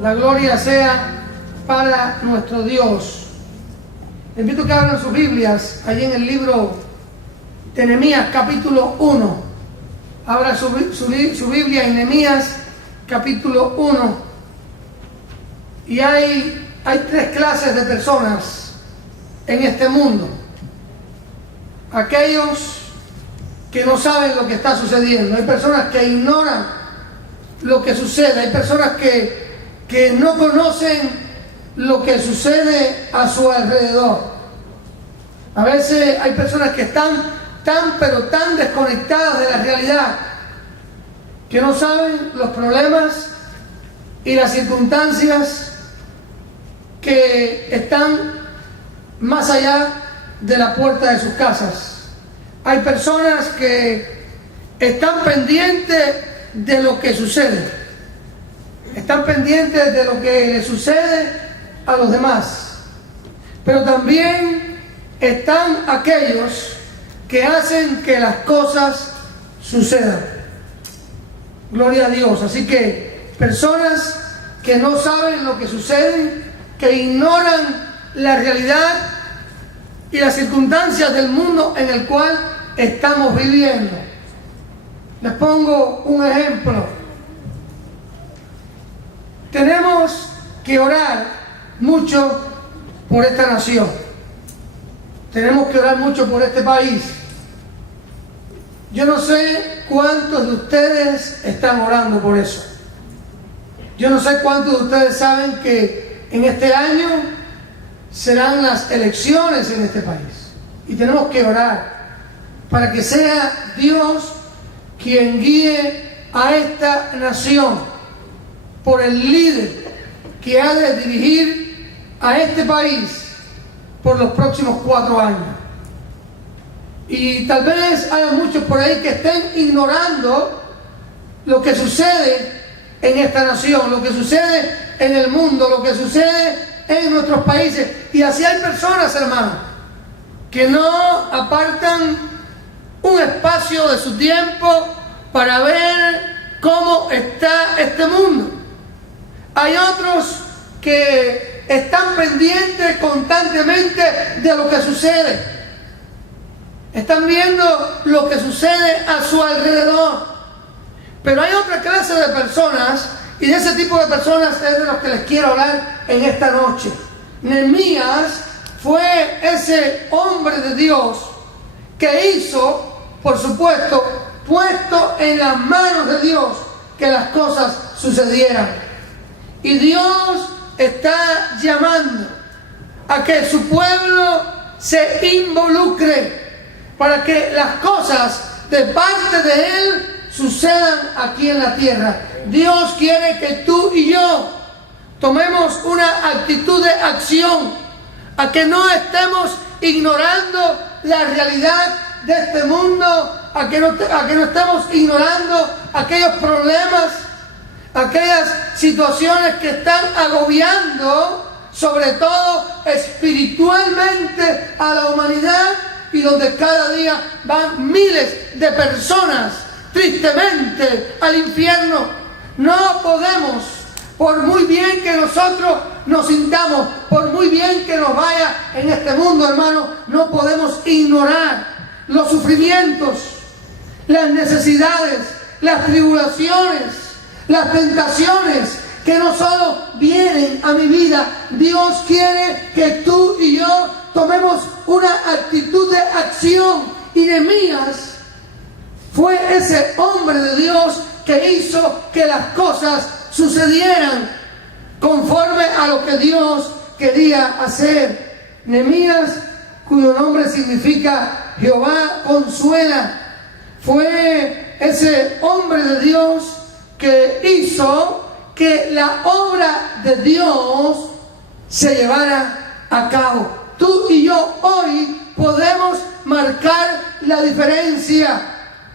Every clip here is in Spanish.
La gloria sea para nuestro Dios. Les invito a que abran sus Biblias allí en el libro de Nehemías capítulo 1. Abra su Biblia en Nehemías capítulo 1. Y hay tres clases de personas en este mundo. Aquellos que no saben lo que está sucediendo. Hay personas que ignoran lo que sucede. Hay personas que no conocen lo que sucede a su alrededor. A veces hay personas que están tan desconectadas de la realidad que no saben los problemas y las circunstancias que están más allá de la puerta de sus casas. Hay personas que están pendientes de lo que sucede. Están pendientes de lo que le sucede a los demás. Pero también están aquellos que hacen que las cosas sucedan. Gloria a Dios. Así que personas que no saben lo que sucede, que ignoran la realidad y las circunstancias del mundo en el cual estamos viviendo. Les pongo un ejemplo. Tenemos que orar mucho por esta nación. Tenemos que orar mucho por este país. Yo no sé cuántos de ustedes están orando por eso. Yo no sé cuántos de ustedes saben que en este año serán las elecciones en este país. Y tenemos que orar para que sea Dios quien guíe a esta nación por el líder que ha de dirigir a este país por los próximos 4 años. Y tal vez haya muchos por ahí que estén ignorando lo que sucede en esta nación, lo que sucede en el mundo, lo que sucede en nuestros países. Y así hay personas, hermanos, que no apartan un espacio de su tiempo para ver cómo está este mundo. Hay otros que están pendientes constantemente de lo que sucede. Están viendo lo que sucede a su alrededor. Pero hay otra clase de personas, y de ese tipo de personas es de los que les quiero hablar en esta noche. Nehemías fue ese hombre de Dios que hizo, por supuesto, puesto en las manos de Dios, que las cosas sucedieran. Y Dios está llamando a que su pueblo se involucre para que las cosas de parte de Él sucedan aquí en la tierra. Dios quiere que tú y yo tomemos una actitud de acción, a que no estemos ignorando la realidad de este mundo, a que no estemos ignorando aquellos problemas, aquellas situaciones que están agobiando, sobre todo espiritualmente, a la humanidad, y donde cada día van miles de personas tristemente al infierno. No podemos, por muy bien que nosotros nos sintamos, por muy bien que nos vaya en este mundo, hermano, no podemos ignorar los sufrimientos, las necesidades, las tribulaciones, las tentaciones que no solo vienen a mi vida. Dios quiere que tú y yo tomemos una actitud de acción. Y Nehemías fue ese hombre de Dios que hizo que las cosas sucedieran conforme a lo que Dios quería hacer. Nehemías, cuyo nombre significa Jehová consuela, fue ese hombre de Dios que hizo que la obra de Dios se llevara a cabo. Tú y yo hoy podemos marcar la diferencia.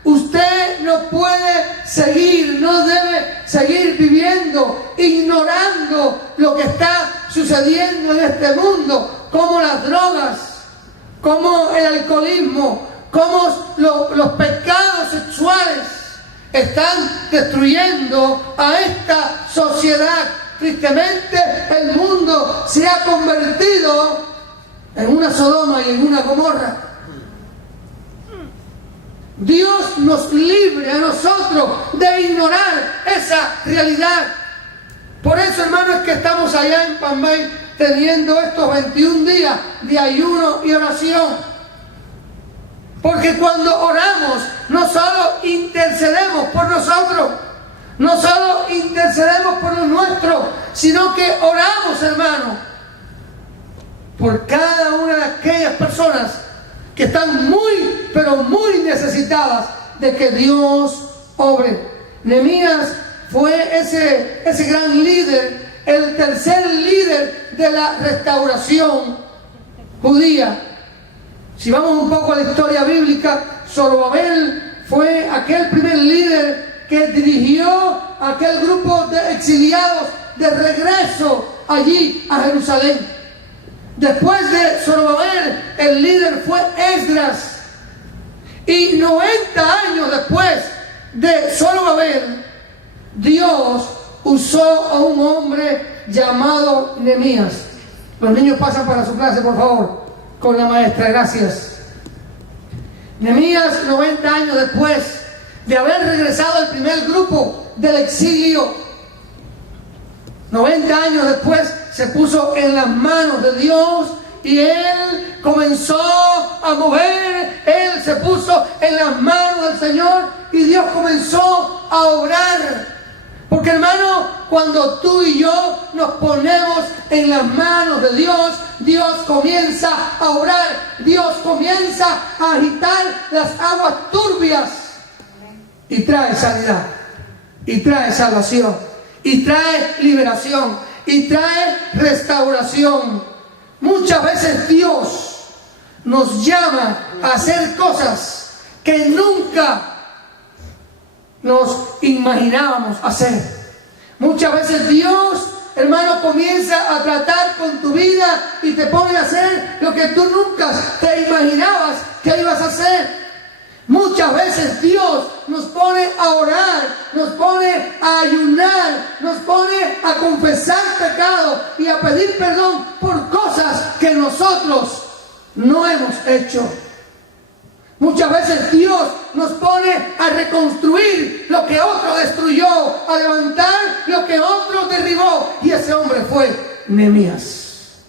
Usted no puede seguir, no debe seguir viviendo, ignorando lo que está sucediendo en este mundo, como las drogas, como el alcoholismo, como los pecados sexuales están destruyendo a esta sociedad. Tristemente, el mundo se ha convertido en una Sodoma y en una Gomorra. Dios nos libre a nosotros de ignorar esa realidad. Por eso, hermanos, es que estamos allá en Pambay teniendo estos 21 días de ayuno y oración. Porque cuando oramos, no solo intercedemos por nosotros, no solo intercedemos por los nuestros, sino que oramos, hermano, por cada una de aquellas personas que están muy, pero muy necesitadas de que Dios obre. Nehemías fue ese gran líder, el tercer líder de la restauración judía. Si vamos un poco a la historia bíblica, Zorobabel fue aquel primer líder que dirigió aquel grupo de exiliados de regreso allí a Jerusalén. Después de Zorobabel, el líder fue Esdras. Y 90 años después de Zorobabel, Dios usó a un hombre llamado Nehemías. Los niños pasan para su clase, por favor, con la maestra. Gracias. Nehemías, 90 años después de haber regresado al primer grupo del exilio, 90 años después, se puso en las manos de Dios y él comenzó a mover. Él se puso en las manos del Señor y Dios comenzó a obrar. Porque, hermano, cuando tú y yo nos ponemos en las manos de Dios, Dios comienza a obrar. Dios comienza a agitar las aguas turbias y trae sanidad, y trae salvación, y trae liberación, y trae restauración. Muchas veces Dios nos llama a hacer cosas que nunca nos imaginábamos hacer. Muchas veces Dios, hermano, comienza a tratar con tu vida y te pone a hacer lo que tú nunca te imaginabas que ibas a hacer. Muchas veces Dios nos pone a orar, nos pone a ayunar, nos pone a confesar pecado y a pedir perdón por cosas que nosotros no hemos hecho. Muchas veces Dios nos pone a reconstruir lo que otro destruyó, a levantar lo que otro derribó. Y ese hombre fue Nehemías.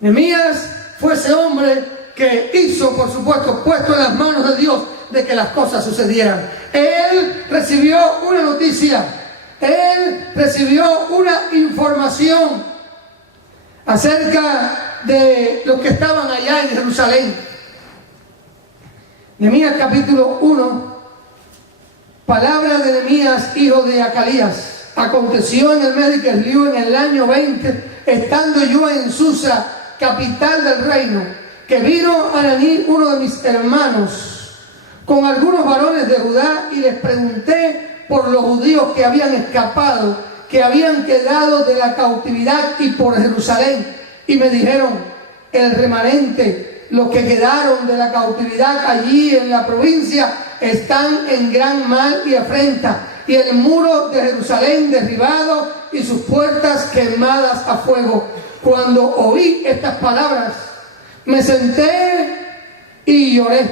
Nehemías fue ese hombre que hizo, por supuesto, puesto en las manos de Dios, de que las cosas sucedieran. Él recibió una noticia, él recibió una información acerca de los que estaban allá en Jerusalén. Nehemías capítulo 1, palabra de Nehemías, hijo de Acalías. Aconteció en el mes de Kislev, en el año 20, estando yo en Susa, capital del reino, que vino Ananí, uno de mis hermanos, con algunos varones de Judá, y les pregunté por los judíos que habían escapado, que habían quedado de la cautividad, y por Jerusalén. Y me dijeron: el remanente, los que quedaron de la cautividad allí en la provincia, están en gran mal y afrenta, y el muro de Jerusalén derribado y sus puertas quemadas a fuego. Cuando oí estas palabras, me senté y lloré,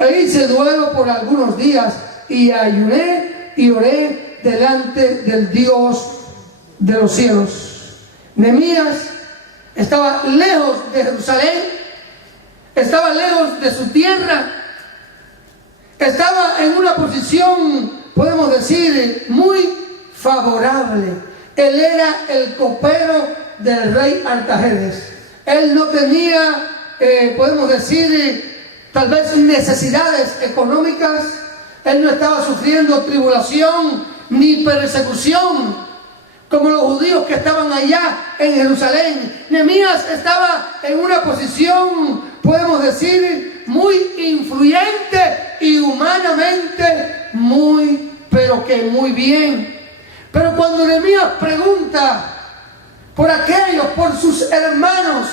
e hice duelo por algunos días, y ayuné y oré delante del Dios de los cielos. Nehemías estaba lejos de Jerusalén, estaba lejos de su tierra, estaba en una posición, podemos decir, muy favorable. Él era el copero del rey Artajerjes. Él no tenía, podemos decir, tal vez necesidades económicas. Él no estaba sufriendo tribulación ni persecución como los judíos que estaban allá en Jerusalén. Nehemías estaba en una posición, podemos decir, muy influyente y humanamente muy, pero que muy bien. Pero cuando Nehemías pregunta por aquellos, por sus hermanos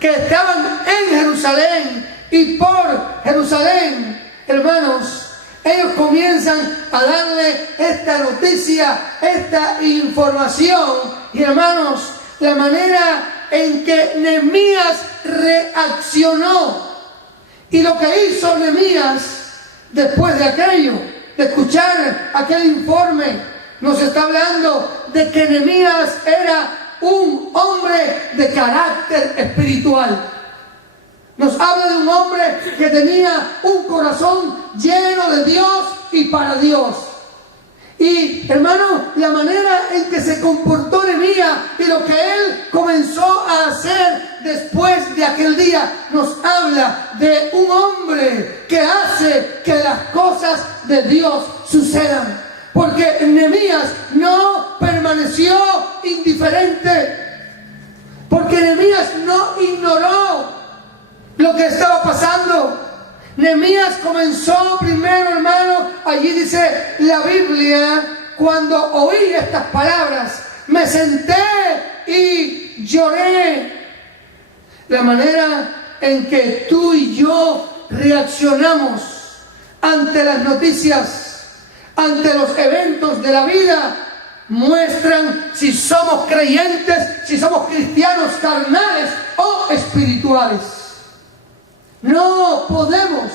que estaban en Jerusalén y por Jerusalén, hermanos, ellos comienzan a darle esta noticia, esta información. Y hermanos, la manera en que Nehemías reaccionó y lo que hizo Nehemías después de aquello, de escuchar aquel informe, nos está hablando de que Nehemías era un hombre de carácter espiritual. Nos habla de un hombre que tenía un corazón lleno de Dios y para Dios. Y hermano, la manera en que se comportó Nehemías y lo que él comenzó a hacer después de aquel día nos habla de un hombre que hace que las cosas de Dios sucedan. Porque Nehemías no permaneció indiferente, porque Nehemías no ignoró lo que estaba pasando. Nehemías comenzó primero, hermano, allí dice la Biblia, cuando oí estas palabras, me senté y lloré. La manera en que tú y yo reaccionamos ante las noticias, ante los eventos de la vida, muestran si somos creyentes, si somos cristianos carnales o espirituales. No podemos,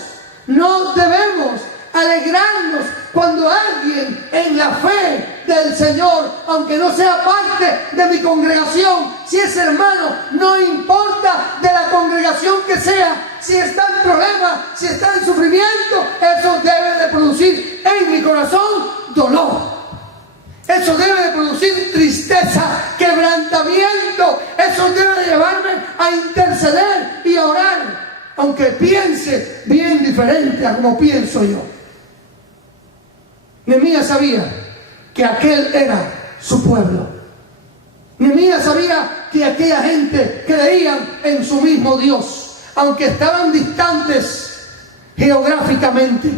no debemos alegrarnos cuando alguien en la fe del Señor, aunque no sea parte de mi congregación, si es hermano, no importa de la congregación que sea, si está en problema, si está en sufrimiento, eso debe de producir en mi corazón dolor. Eso debe de producir tristeza, quebrantamiento. Eso debe de llevarme a interceder y a orar, aunque piense bien diferente a como pienso yo. Nehemías sabía que aquel era su pueblo. Nehemías sabía que aquella gente creía en su mismo Dios, aunque estaban distantes geográficamente,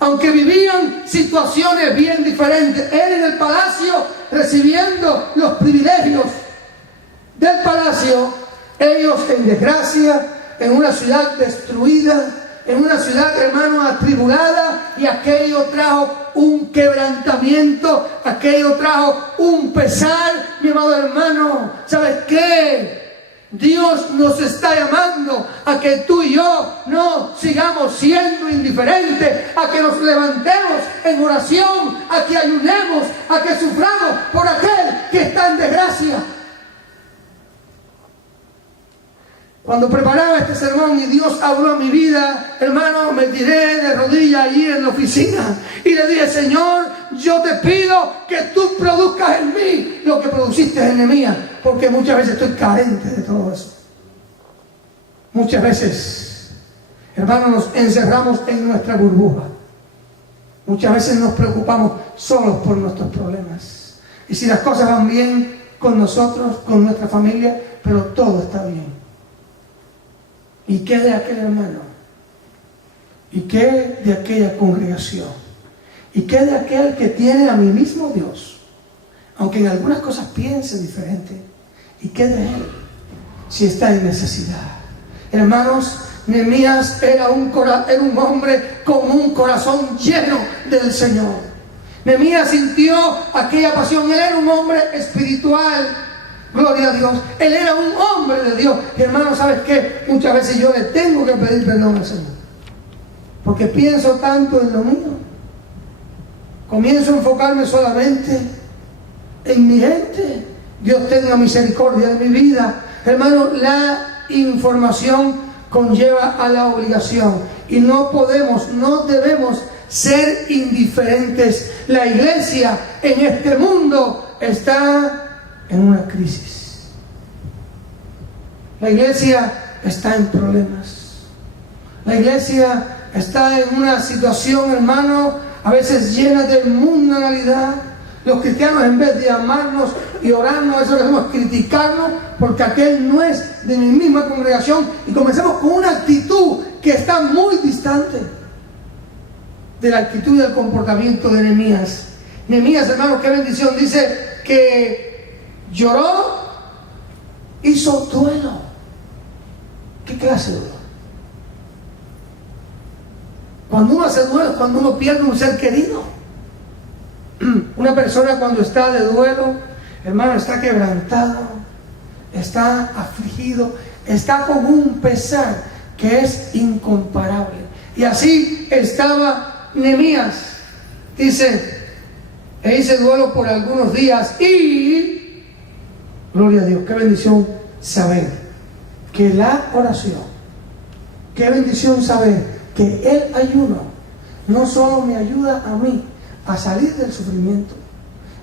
aunque vivían situaciones bien diferentes. Él en el palacio recibiendo los privilegios del palacio, ellos en desgracia, en una ciudad destruida, en una ciudad, hermano, atribulada, y aquello trajo un quebrantamiento, aquello trajo un pesar. Mi amado hermano, ¿sabes qué? Dios nos está llamando a que tú y yo no sigamos siendo indiferentes, a que nos levantemos en oración, a que ayunemos, a que suframos por aquel que está en desgracia. Cuando preparaba este sermón y Dios habló a mi vida, hermano, me tiré de rodillas allí en la oficina y le dije: Señor, yo te pido que tú produzcas en mí lo que produciste en Nehemías, porque muchas veces estoy carente de todo eso. Muchas veces, hermano, nos encerramos en nuestra burbuja. Muchas veces nos preocupamos solos por nuestros problemas. Y si las cosas van bien con nosotros, con nuestra familia, pero todo está bien. ¿Y qué de aquel hermano? ¿Y qué de aquella congregación? ¿Y qué de aquel que tiene a mi mismo Dios? Aunque en algunas cosas piense diferente. ¿Y qué de él si está en necesidad? Hermanos, Nehemías era un hombre con un corazón lleno del Señor. Nehemías sintió aquella pasión. Él era un hombre espiritual. Gloria a Dios. Él era un hombre de Dios. Y hermano, ¿sabes qué? Muchas veces yo le tengo que pedir perdón al Señor, porque pienso tanto en lo mío. Comienzo a enfocarme solamente en mi gente. Dios tenga misericordia de mi vida. Hermano, la información conlleva a la obligación. Y no podemos, no debemos ser indiferentes. La iglesia en este mundo está en una crisis. La iglesia está en problemas. La iglesia está en una situación, hermano, a veces llena de mundanalidad. Los cristianos, en vez de amarnos y orarnos, eso lo que hacemos es criticarnos porque aquel no es de mi misma congregación, y comenzamos con una actitud que está muy distante de la actitud y del comportamiento de Nehemías. Nehemías, hermano, qué bendición. Dice que lloró, hizo duelo. ¿Qué clase de duelo? Cuando uno hace duelo, cuando uno pierde un ser querido. Una persona cuando está de duelo, hermano, está quebrantado, está afligido, está con un pesar que es incomparable. Y así estaba Nehemías. Dice, e hice duelo por algunos días y, gloria a Dios, qué bendición saber que la oración, qué bendición saber que el ayuno no solo me ayuda a mí a salir del sufrimiento,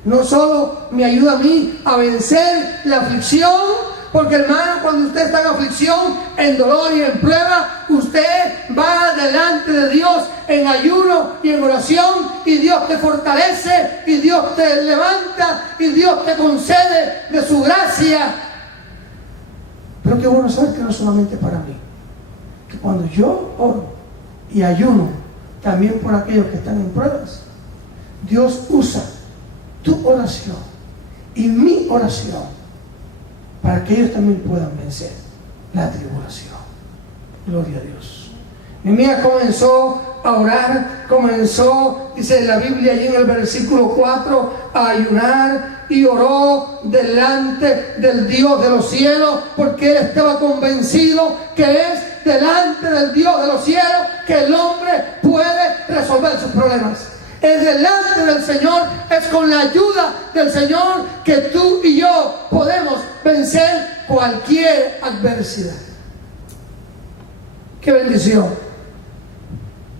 no solo me ayuda a mí a vencer la aflicción, porque hermano, cuando usted está en aflicción, en dolor y en prueba, usted va delante de Dios en ayuno y en oración, y Dios te fortalece, y Dios te levanta, y Dios te concede de su gracia. Pero qué bueno saber que no solamente para mí, que cuando yo oro y ayuno, también por aquellos que están en pruebas, Dios usa tu oración y mi oración para que ellos también puedan vencer la tribulación. Gloria a Dios. Nehemías comenzó a orar, comenzó, dice la Biblia allí en el versículo 4, a ayunar, y oró delante del Dios de los cielos, porque él estaba convencido que es delante del Dios de los cielos que el hombre puede resolver sus problemas. Es delante del Señor, es con la ayuda del Señor que tú y yo podemos vencer cualquier adversidad. ¡Qué bendición!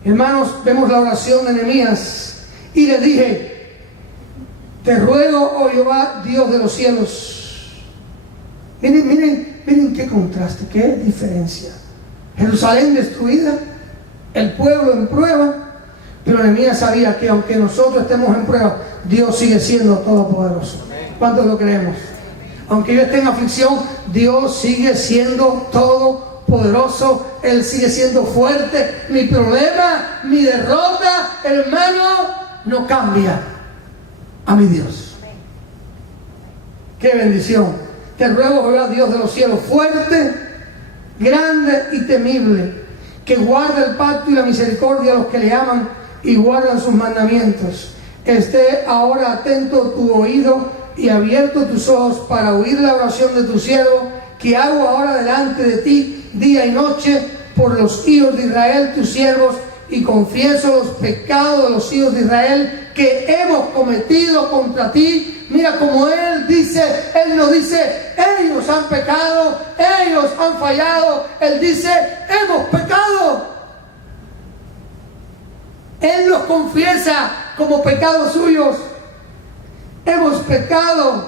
Hermanos, vemos la oración de Nehemías. Y le dije, te ruego, oh Jehová, Dios de los cielos. Miren qué contraste, qué diferencia. Jerusalén destruida, el pueblo en prueba. Pero Nehemías sabía que aunque nosotros estemos en prueba, Dios sigue siendo todopoderoso. ¿Cuántos lo creemos? Aunque yo esté en aflicción, Dios sigue siendo todopoderoso. Él sigue siendo fuerte. Mi problema, mi derrota, hermano, no cambia a mi Dios. ¡Qué bendición! Te ruego, Jehová, Dios de los cielos, fuerte, grande y temible, que guarde el pacto y la misericordia a los que le aman y guardan sus mandamientos. Esté ahora atento tu oído y abierto tus ojos para oír la oración de tu siervo, que hago ahora delante de ti día y noche por los hijos de Israel, tus siervos, y confieso los pecados de los hijos de Israel que hemos cometido contra ti. Mira como él dice, él no dice ellos han pecado, ellos han fallado, él dice hemos pecado. Él los confiesa como pecados suyos. Hemos pecado,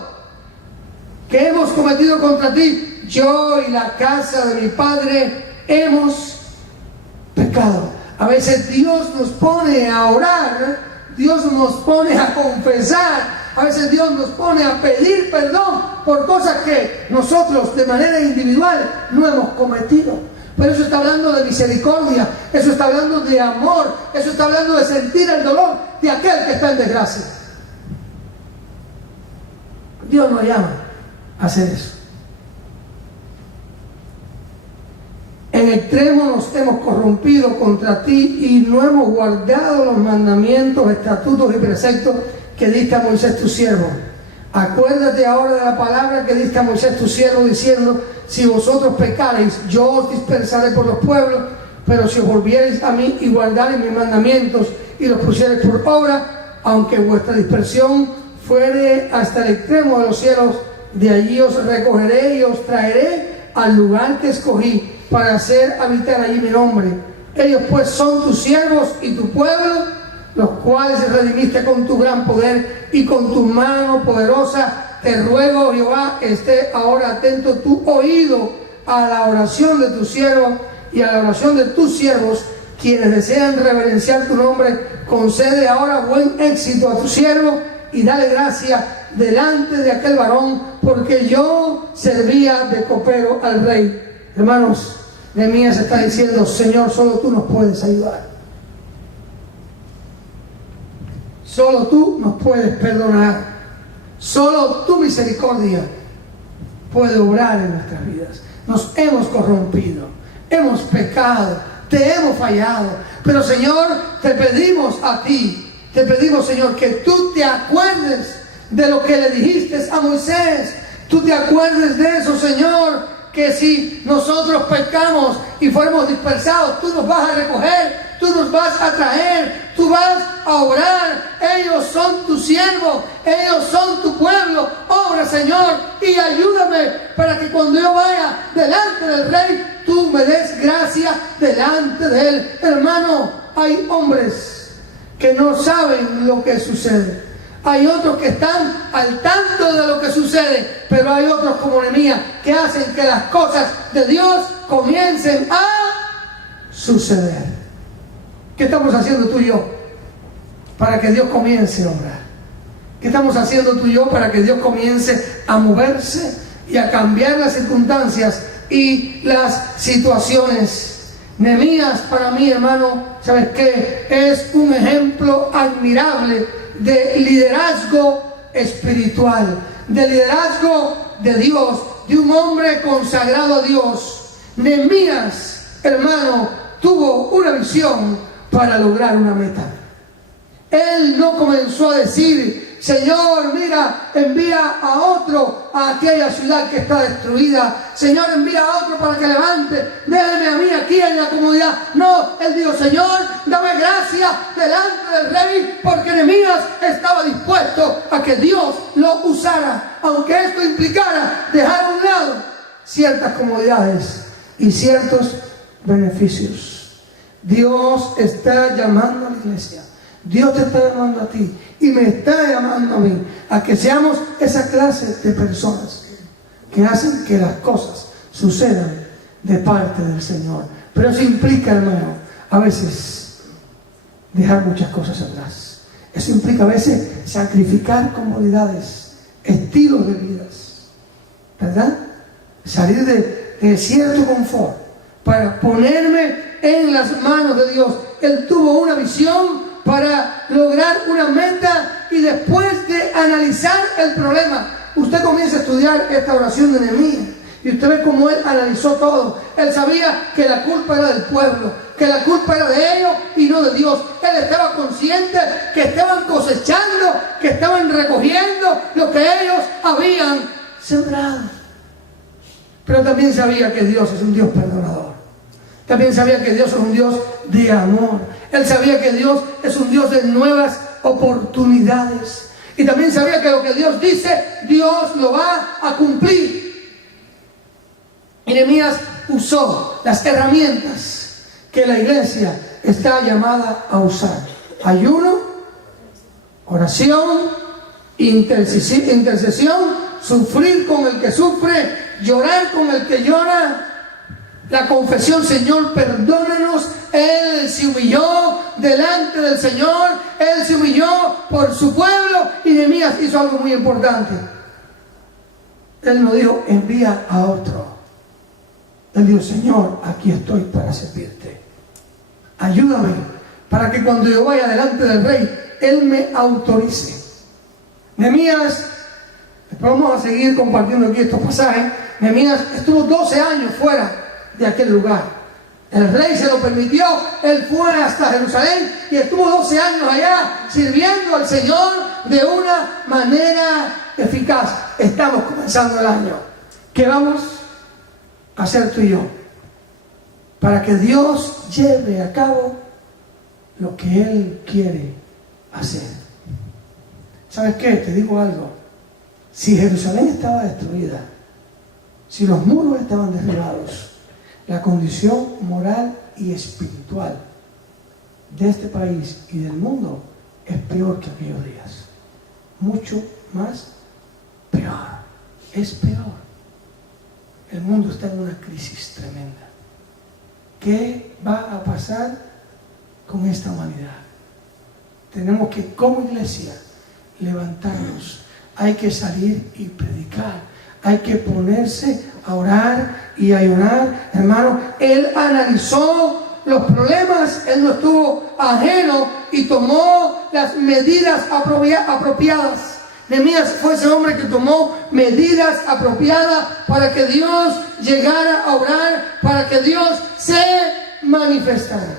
que hemos cometido contra ti. Yo y la casa de mi padre hemos pecado. A veces Dios nos pone a orar, Dios nos pone a confesar, a veces Dios nos pone a pedir perdón por cosas que nosotros de manera individual no hemos cometido. Pero eso está hablando de misericordia, eso está hablando de amor, eso está hablando de sentir el dolor de aquel que está en desgracia. Dios nos llama a hacer eso. En extremo nos hemos corrompido contra ti y no hemos guardado los mandamientos, estatutos y preceptos que diste a Moisés tu siervo. Acuérdate ahora de la palabra que diste a Moisés tu siervo, diciendo: si vosotros pecareis, yo os dispersaré por los pueblos, pero si os volviereis a mí y guardareis mis mandamientos y los pusiereis por obra, aunque vuestra dispersión fuere hasta el extremo de los cielos, de allí os recogeré y os traeré al lugar que escogí para hacer habitar allí mi nombre. Ellos pues son tus siervos y tu pueblo, los cuales redimiste con tu gran poder y con tu mano poderosa. Te ruego, Jehová, esté ahora atento tu oído a la oración de tu siervo y a la oración de tus siervos, quienes desean reverenciar tu nombre. Concede ahora buen éxito a tu siervo y dale gracia delante de aquel varón, porque yo servía de copero al rey. Hermanos, Nehemías está diciendo: Señor, solo tú nos puedes ayudar. Solo tú nos puedes perdonar. Solo tu misericordia puede obrar en nuestras vidas. Nos hemos corrompido, hemos pecado, te hemos fallado. Pero Señor, te pedimos a ti, te pedimos, Señor, que tú te acuerdes de lo que le dijiste a Moisés. Tú te acuerdes de eso, Señor, que si nosotros pecamos y fuéramos dispersados, tú nos vas a recoger, tú nos vas a traer, tú vas a obrar. Ellos son tu siervo, ellos son tu pueblo. Obra, Señor, y ayúdame para que cuando yo vaya delante del Rey, tú me des gracia delante de él. Hermano, hay hombres que no saben lo que sucede. Hay otros que están al tanto de lo que sucede, pero hay otros como Nehemías que hacen que las cosas de Dios comiencen a suceder. ¿Qué estamos haciendo tú y yo para que Dios comience a obrar? ¿Qué estamos haciendo tú y yo para que Dios comience a moverse y a cambiar las circunstancias y las situaciones? Nehemías, para mí, hermano, ¿sabes qué? Es un ejemplo admirable de liderazgo espiritual, de liderazgo de Dios, de un hombre consagrado a Dios. Nehemías, hermano, tuvo una visión para lograr una meta. Él no comenzó a decir: Señor, mira, envía a otro a aquella ciudad que está destruida. Señor, envía a otro para que levante. Déjame a mí aquí en la comodidad. No, él dijo: Señor, dame gracia delante del Rey, porque Nehemías estaba dispuesto a que Dios lo usara, aunque esto implicara dejar a un lado ciertas comodidades y ciertos beneficios. Dios está llamando a la iglesia. Dios te está llamando a ti y me está llamando a mí a que seamos esa clase de personas que hacen que las cosas sucedan de parte del Señor. Pero eso implica, hermano, a veces dejar muchas cosas atrás. Eso implica a veces sacrificar comodidades, estilos de vidas, ¿verdad? Salir de cierto confort para ponerme en las manos de Dios. Él tuvo una visión para lograr una meta, y después de analizar el problema, usted comienza a estudiar esta oración de Nehemías y usted ve cómo él analizó todo. Él sabía que la culpa era del pueblo, que la culpa era de ellos y no de Dios. Él estaba consciente que estaban cosechando, que estaban recogiendo lo que ellos habían sembrado. Pero también sabía que Dios es un Dios perdonador. También sabía que Dios es un Dios de amor. Él sabía que Dios es un Dios de nuevas oportunidades. Y también sabía que lo que Dios dice, Dios lo va a cumplir. Y Nehemías usó las herramientas que la iglesia está llamada a usar: ayuno, oración, intercesión, sufrir con el que sufre, llorar con el que llora. La confesión: Señor, perdónanos. Él se humilló delante del Señor, él se humilló por su pueblo. Y Nehemías hizo algo muy importante. Él no dijo: envía a otro. Él dijo: Señor, aquí estoy para servirte. Ayúdame para que cuando yo vaya delante del Rey, Él me autorice. Nehemías, después vamos a seguir compartiendo aquí estos pasajes. Nehemías estuvo 12 años fuera de aquel lugar. El rey se lo permitió. Él fue hasta Jerusalén y estuvo 12 años allá sirviendo al Señor de una manera eficaz. Estamos comenzando el año. ¿Qué vamos a hacer tú y yo para que Dios lleve a cabo lo que Él quiere hacer? ¿Sabes qué? Te digo algo. Si Jerusalén estaba destruida, si los muros estaban derribados, la condición moral y espiritual de este país y del mundo es peor que aquellos días. Mucho más peor. Es peor. El mundo está en una crisis tremenda. ¿Qué va a pasar con esta humanidad? Tenemos que, como iglesia, levantarnos. Hay que salir y predicar. Hay que ponerse a orar y a ayunar. Hermano, él analizó los problemas, él no estuvo ajeno y tomó las medidas apropiadas. Nehemías fue ese hombre que tomó medidas apropiadas para que Dios llegara a obrar, para que Dios se manifestara.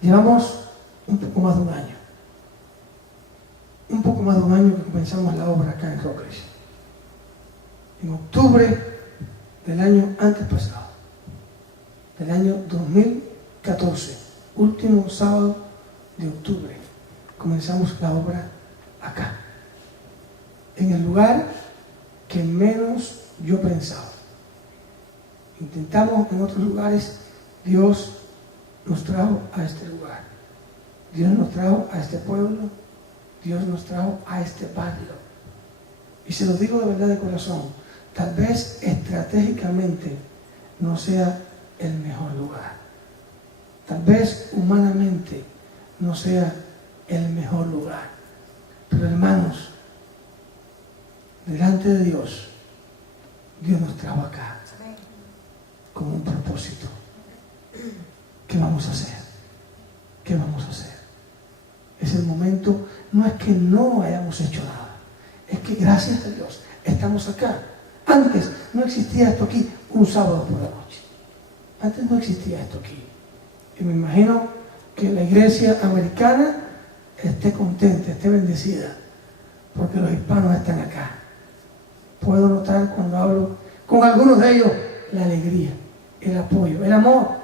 Llevamos un poco más de un año. Un poco más de un año que comenzamos la obra acá en Rockledge. En octubre del año antes pasado, del año 2014, último sábado de octubre, comenzamos la obra acá, en el lugar que menos yo pensaba. Intentamos en otros lugares, Dios nos trajo a este lugar, Dios nos trajo a este pueblo, Dios nos trajo a este barrio. Y se lo digo de verdad de corazón, tal vez estratégicamente no sea el mejor lugar, tal vez humanamente no sea el mejor lugar, pero hermanos, delante de Dios, Dios nos trajo acá con un propósito. ¿Qué vamos a hacer? ¿Qué vamos a hacer? Es el momento, no es que no hayamos hecho nada, es que gracias a Dios estamos acá. Antes no existía esto aquí un sábado por la noche. Antes no existía esto aquí. Y me imagino que la iglesia americana esté contenta, esté bendecida, porque los hispanos están acá. Puedo notar cuando hablo con algunos de ellos la alegría, el apoyo, el amor.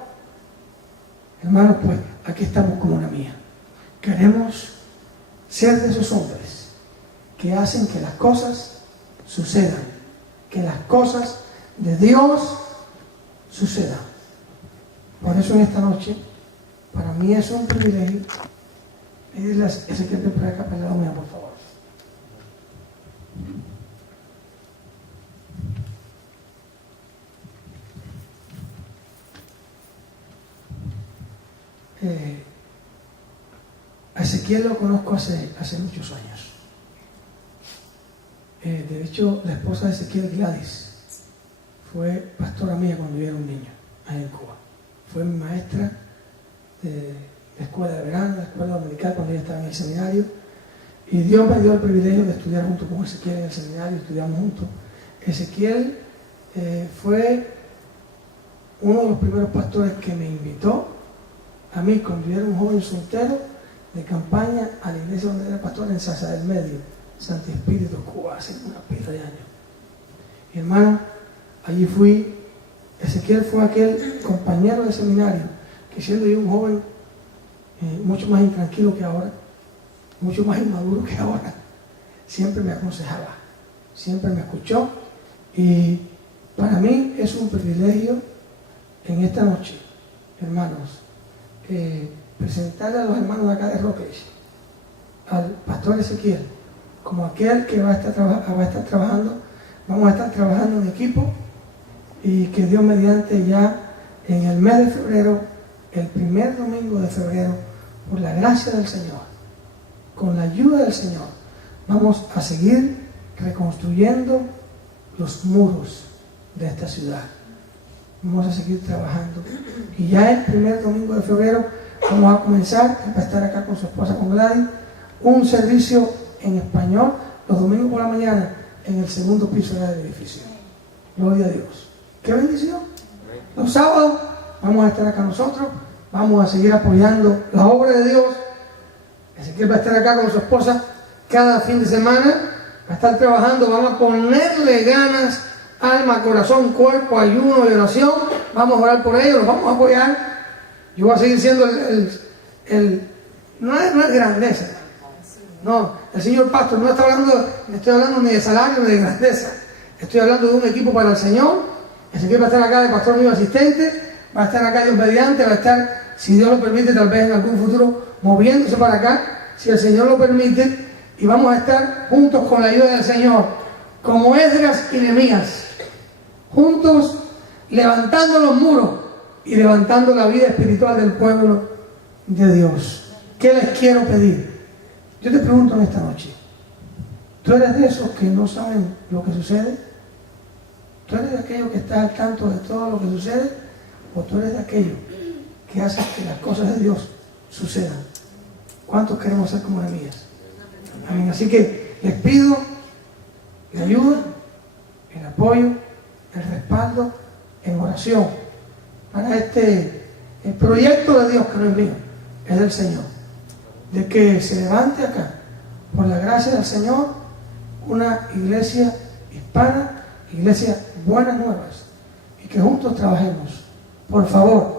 Hermanos, pues aquí estamos como una mía. Queremos ser de esos hombres que hacen que las cosas sucedan, que las cosas de Dios sucedan. Por eso en esta noche, para mí es un privilegio pedirle a Ezequiel de por acá para el lado mío, por favor. A Ezequiel lo conozco hace muchos años. De hecho, la esposa de Ezequiel, Gladys, fue pastora mía cuando yo era un niño, allá en Cuba. Fue mi maestra de la escuela de verano, la escuela dominical cuando ella estaba en el seminario. Y Dios me dio el privilegio de estudiar junto con Ezequiel en el seminario, estudiamos juntos. Ezequiel fue uno de los primeros pastores que me invitó a mí, cuando yo era un joven soltero, de campaña a la iglesia donde era pastor en Salsa del Medio, Santo Espíritu, Cuba, hace una pila de años. Y hermano, allí fui. Ezequiel fue aquel compañero de seminario que, siendo yo un joven mucho más intranquilo que ahora, mucho más inmaduro que ahora, siempre me aconsejaba, siempre me escuchó. Y para mí es un privilegio en esta noche, hermanos, presentarle a los hermanos de acá de Rockledge al pastor Ezequiel como aquel que va a estar trabajando. Vamos a estar trabajando en equipo, y que Dios mediante ya en el mes de febrero, el primer domingo de febrero, por la gracia del Señor, con la ayuda del Señor, vamos a seguir reconstruyendo los muros de esta ciudad. Vamos a seguir trabajando. Y ya el primer domingo de febrero vamos a comenzar, va a estar acá con su esposa, con Gladys, un servicio en español los domingos por la mañana en el segundo piso del edificio. Gloria a Dios. ¡Qué bendición! Los sábados vamos a estar acá nosotros, vamos a seguir apoyando la obra de Dios. Ezequiel va a estar acá con su esposa cada fin de semana, va a estar trabajando, vamos a ponerle ganas, alma, corazón, cuerpo, ayuno y oración. Vamos a orar por ellos, los vamos a apoyar. Yo voy a seguir siendo no es grandeza. No, el señor pastor no está hablando, estoy hablando ni de salario ni de grandeza. Estoy hablando de un equipo para el Señor. Ezequiel va a estar acá de pastor mío asistente, va a estar acá Dios mediante, va a estar, si Dios lo permite, tal vez en algún futuro moviéndose para acá, si el Señor lo permite, y vamos a estar juntos con la ayuda del Señor, como Esdras y Nehemías, juntos levantando los muros y levantando la vida espiritual del pueblo de Dios. ¿Qué les quiero pedir? Yo te pregunto en esta noche, ¿tú eres de esos que no saben lo que sucede? ¿Tú eres de aquellos que están al tanto de todo lo que sucede? ¿O tú eres de aquellos que hacen que las cosas de Dios sucedan? ¿Cuántos queremos ser como Nehemías? Amén. Así que les pido la ayuda, el apoyo, el respaldo en oración para el proyecto de Dios, que no es mío, es del Señor. De que se levante acá, por la gracia del Señor, una iglesia hispana, iglesia Buenas Nuevas, y que juntos trabajemos. Por favor,